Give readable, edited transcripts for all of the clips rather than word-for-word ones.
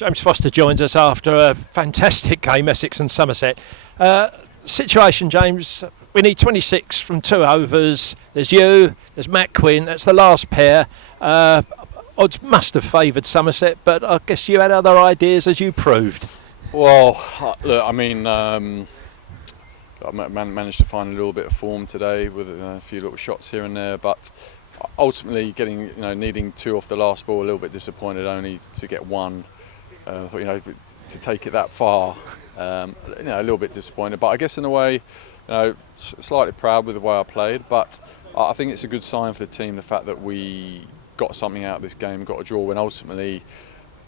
James Foster joins us after a fantastic game, Essex and Somerset. Situation, James, we need 26 from 2 overs. There's you, there's Matt Quinn, that's the last pair. Odds must have favoured Somerset, but I guess you had other ideas, as you proved. Well, look, I mean, I managed to find a little bit of form today with a few little shots here and there, but ultimately needing 2 off the last ball, a little bit disappointed only to get 1. I thought, to take it that far, a little bit disappointed. But I guess in a way, slightly proud with the way I played. But I think it's a good sign for the team, the fact that we got something out of this game, got a draw, when ultimately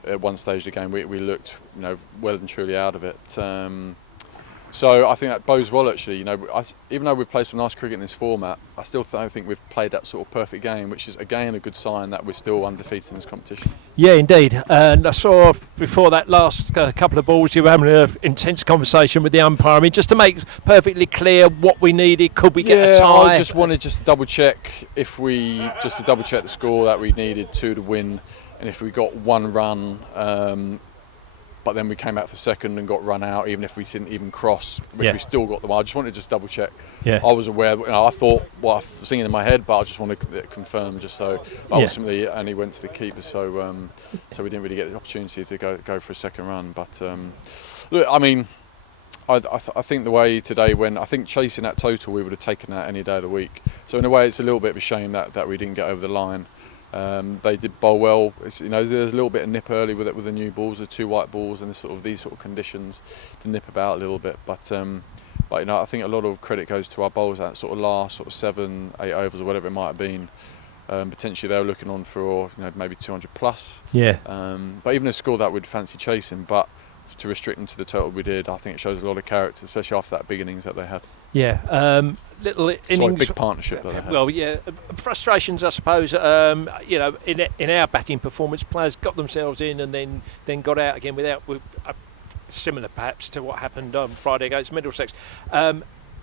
at one stage of the game we looked, well and truly out of it. So I think that bodes well, actually. Even though we've played some nice cricket in this format, I still don't think we've played that sort of perfect game, which is again a good sign that we're still undefeated in this competition. Yeah, indeed. And I saw before that last couple of balls you were having an intense conversation with the umpire. I mean, just to make perfectly clear what we needed, could we get a tie? I just wanted to double check to double check the score, that we needed 2 to win, and if we got 1 run. But then we came out for second and got run out, even if we didn't even cross, which we still got them. I just wanted to just double check. Yeah. I was aware, I thought what I was thinking in my head, but I just wanted to confirm, just so. But ultimately, it only went to the keeper, so we didn't really get the opportunity to go for a second run. But look, I mean, I think the way today went, I think chasing that total, we would have taken that any day of the week. So in a way, it's a little bit of a shame that we didn't get over the line. They did bowl well. There's a little bit of nip early with the new balls, the 2 white balls, and these sort of conditions to nip about a little bit. But I think a lot of credit goes to our bowlers, that sort of last 7, 8 overs or whatever it might have been. Potentially they were looking on for maybe 200 plus. Yeah. But even a score that we'd fancy chasing, but to restrict them to the total we did, I think it shows a lot of character, especially after that big innings that they had. Yeah, little innings. Big partnership that they had. Well, yeah, frustrations, I suppose. In our batting performance, players got themselves in and then got out again without. Similar, perhaps, to what happened on Friday against Middlesex.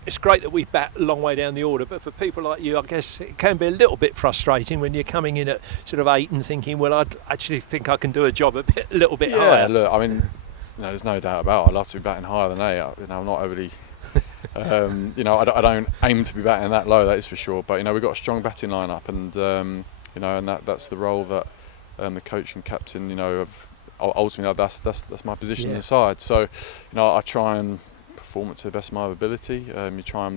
It's great that we bat a long way down the order, but for people like you, I guess it can be a little bit frustrating when you're coming in at sort of 8 and thinking, well, I actually think I can do a job a little bit higher. Yeah, look, I mean, there's no doubt about it. I'd love to be batting higher than 8. I'm not overly. I don't aim to be batting that low, that is for sure. But we've got a strong batting lineup, and and that's the role that the coach and captain, ultimately that's my position in the side. So, I try and perform it to the best of my ability. You try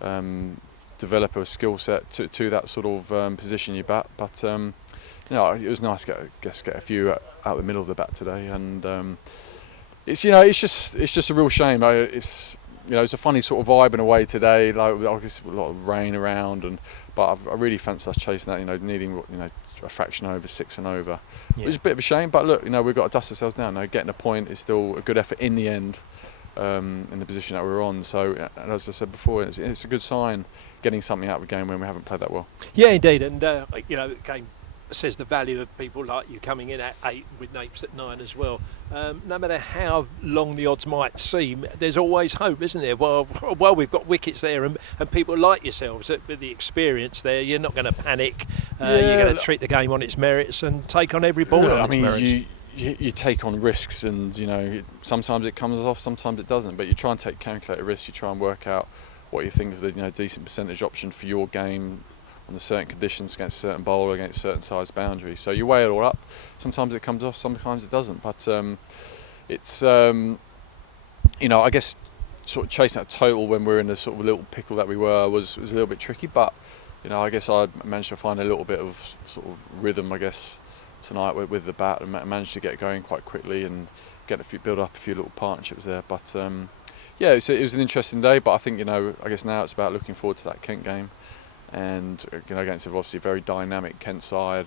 and develop a skill set to that sort of position you bat. But it was nice to get a few out the middle of the bat today, and it's just a real shame. It's a funny sort of vibe in a way today. Like, obviously a lot of rain around, but I really fancy us chasing that. Needing a fraction over, 6 and over. Yeah. It was a bit of a shame, but look, we've got to dust ourselves down. Getting a point is still a good effort in the end, in the position that we're on. So, as I said before, it's a good sign getting something out of a game when we haven't played that well. Yeah, indeed, and the game says the value of people like you coming in at 8 with Napes at 9 as well. No matter how long the odds might seem, there's always hope, isn't there? Well, we've got wickets there, and people like yourselves with the experience there. You're not going to panic. You're going to treat the game on its merits and take on every ball on its merits. You take on risks, and sometimes it comes off, sometimes it doesn't. But you try and take calculated risks. You try and work out what you think is the decent percentage option for your game, under certain conditions, against a certain bowler, against certain size boundaries. So you weigh it all up. Sometimes it comes off, sometimes it doesn't. But it's I guess sort of chasing that total when we're in the sort of little pickle that we were was a little bit tricky. But I guess I managed to find a little bit of sort of rhythm, I guess, tonight with the bat, and managed to get going quite quickly and build up a few little partnerships there. But it was an interesting day. But I think I guess now it's about looking forward to that Kent game. And against obviously a very dynamic Kent side,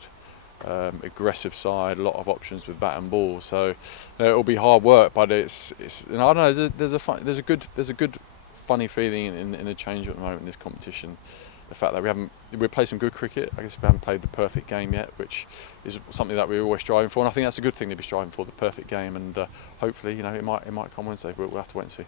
aggressive side, a lot of options with bat and ball. So it'll be hard work, but it's I don't know. There's a good funny feeling in the change at the moment in this competition. The fact that we played some good cricket. I guess we haven't played the perfect game yet, which is something that we're always striving for. And I think that's a good thing to be striving for, the perfect game. And hopefully, it might come Wednesday, but we'll have to wait and see.